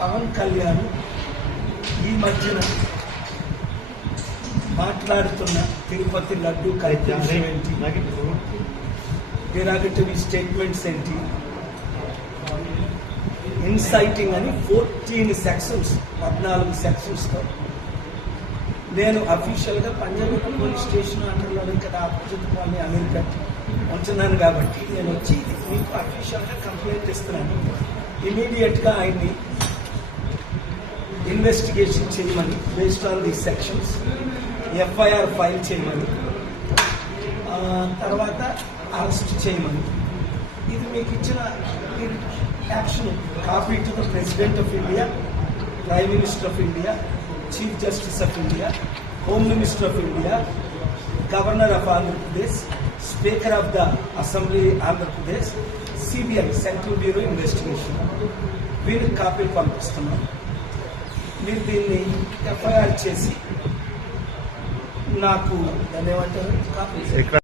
పవన్ కళ్యాణ్ ఈ మధ్యన మాట్లాడుతున్న తిరుపతి లడ్డు కార్యక్రమం ఏంటి డెరాగటరీ స్టేట్మెంట్స్ ఏంటి ఇన్సైటింగ్ అని ఫోర్టీన్ సెక్షన్స్ పద్నాలుగు సెక్షన్స్తో నేను అఫీషియల్గా పంజాబ్ పోలీస్ స్టేషన్ అండర్లో ఇక్కడ ఆపోజిట్ వాళ్ళని అమెరికా ఉంటున్నాను కాబట్టి నేను వచ్చి మీకు అఫీషియల్గా కంప్లైంట్ ఇస్తున్నాను ఇమీడియట్గా ఆయన్ని ఇన్వెస్టిగేషన్ చేయమని based on the sections FIR file చేయమని తర్వాత అరెస్ట్ చేయమని ఇది మీకు ఇచ్చిన action copy to the president of India prime minister of India chief justice of India home minister of India governor of Andhra Pradesh speaker of the assembly Andhra Pradesh CBI central bureau investigation వీళ్ళకి copy పంపిస్తున్నారు మీరు దీన్ని FIR చేసి నాకు ధన్యవాదాలు